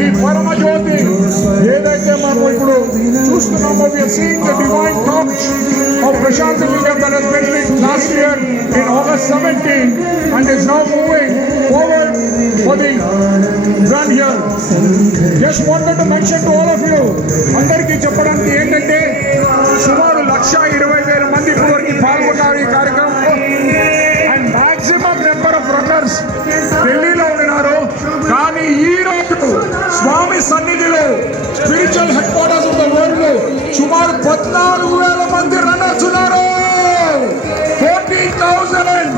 ఈ పరమజ్యోతి ఏదైతే మనం ఇప్పుడు చూస్తున్నామో, we are seeing the divine touch of Prashant Lingam that has been lit last year in August 17 and is now moving forward for the run here. Just wanted to mention to all of you, అందరికీ చెప్పడానికి ఏంటంటే సుమారు 1,20,000 మంది ఇప్పటివరకు పాల్గొన్నారు ఈ కార్యక్రమంలో. And maximum number of runners ఢిల్లీలో ఉన్నారు. కానీ ఈ రోజు స్వామి సన్నిధిలో spiritual head quarters of the world లో సుమారు 14,000 మంది రన్నర్స్ ఉన్నారు. 14,000.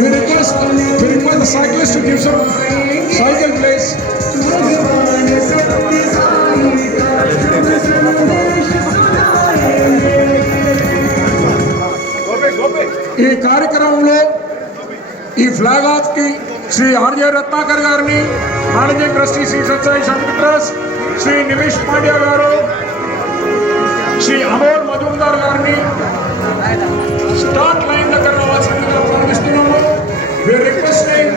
We request the cyclist to give some cycle place. ఈ కార్యక్రమంలో ఈ ఫ్లాగ్ ఆఫ్ కి శ్రీ ఆర్జే రత్నాకర్ గారిని, managing trustee Shri Satsai Shanti trust, Shri Nimish Pandya garu, Shri Amol Majumdar గారిని స్టార్ట్ లైన్ దగ్గర రావాల్సిందిగా ప్రారంభిస్తున్నాము. We are requesting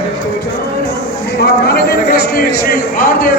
our managing trustee Shri ఆర్జే